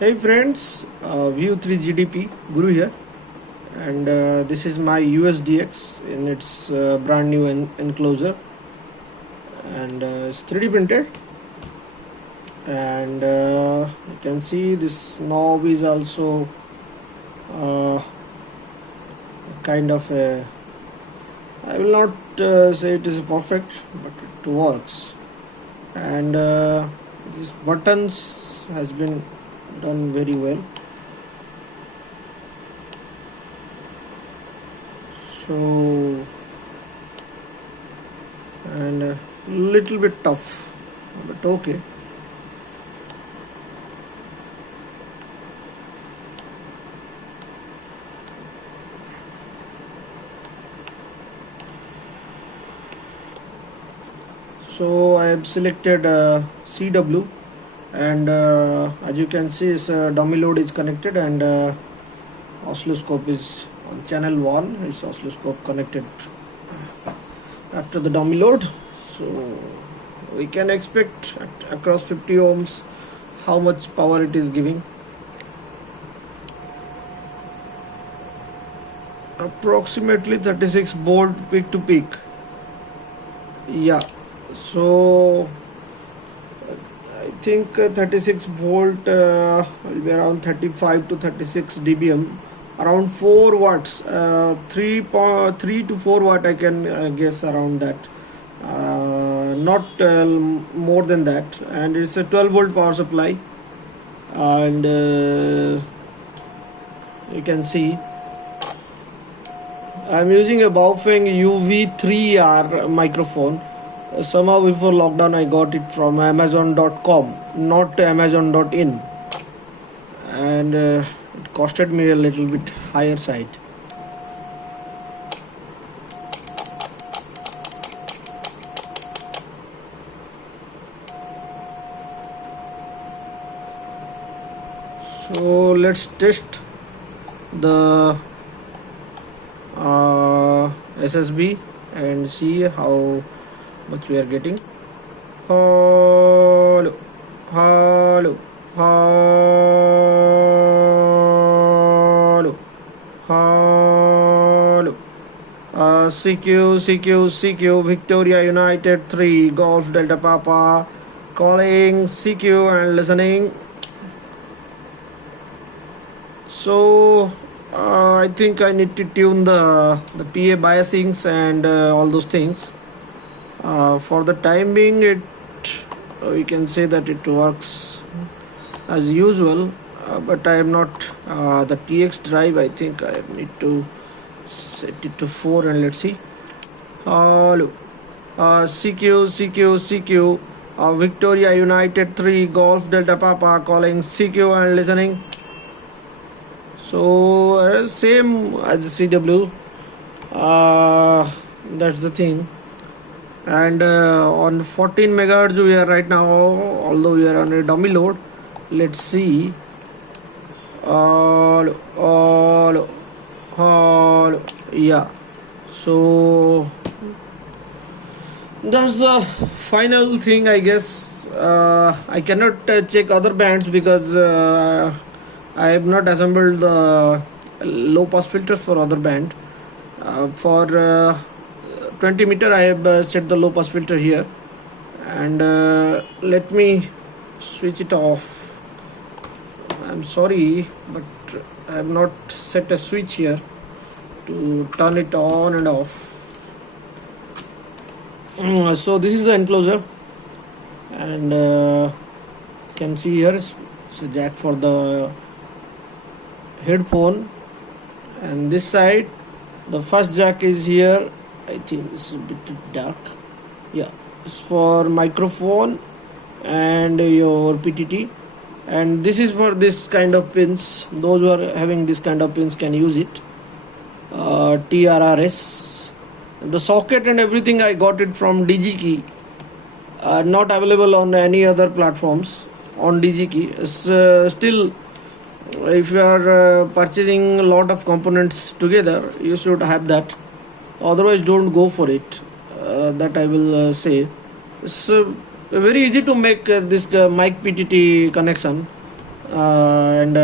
Hey friends, VU3GDP Guru here, and this is my usdx in its brand new enclosure, and it's 3D printed, and you can see this knob is also uh, kind of a, I will not say it is perfect, but it works, and these buttons has been done very well. So, and a little bit tough, but okay. So I have selected CW, and as you can see, its dummy load is connected, and oscilloscope is on channel 1. Its oscilloscope connected after the dummy load. So we can expect across 50 ohms how much power it is giving. Approximately 36 volt peak to peak. Yeah, so I think 36 volt will be around 35 to 36 dBm, around 4 watts, 3 to 4 watt I can guess around that, not more than that, and it's a 12 volt power supply, and you can see I'm using a Baofeng UV3R microphone. Somehow before lockdown I got it from Amazon.com, not Amazon.in, and it costed me a little bit higher side. So let's test the SSB and see how much we are getting. Hello, hello, hello, hello. CQ, Victoria United 3, Golf Delta Papa, calling CQ and listening. So I think I need to tune the PA biasings and all those things. For the time being, we can say that it works as usual, but I am not the TX drive. I think I need to set it to 4, and let's see. Hello, CQ, Victoria United 3, Golf Delta Papa, calling CQ and listening. So same as the CW, that's the thing. And on 14 megahertz we are right now, although we are on a dummy load. Let's see. Yeah, so that's the final thing, I guess. I cannot check other bands because I have not assembled the low pass filters for other band. For 20 meter I have set the low pass filter here, and let me switch it off. I'm sorry, but I have not set a switch here to turn it on and off. So this is the enclosure, and you can see here is a jack for the headphone, and this side the first jack is here. I think this is a bit dark. Yeah, it's for microphone and your PTT, and this is for this kind of pins. Those who are having this kind of pins can use it. TRRS, the socket and everything I got it from DigiKey, not available on any other platforms. On DigiKey, still if you are purchasing a lot of components together, you should have that. Otherwise don't go for it. That I will say. It's very easy to make this mic PTT connection. and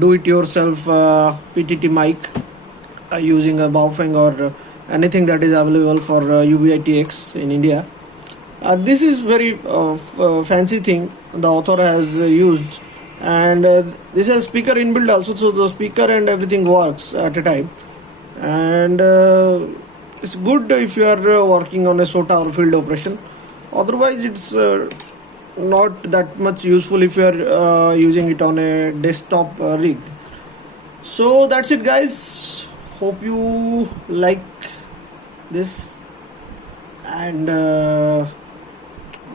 do it yourself PTT mic using a Baofeng or anything that is available for UBITX in India. This is very fancy thing the author has used, and this has speaker inbuilt also, so the speaker and everything works at a time. And it's good if you are working on a SOTA or field operation. Otherwise it's not that much useful if you are using it on a desktop rig. So that's it guys, hope you like this, and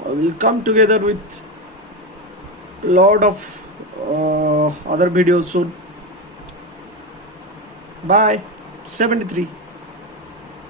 we'll come together with lot of other videos soon. Bye. 73.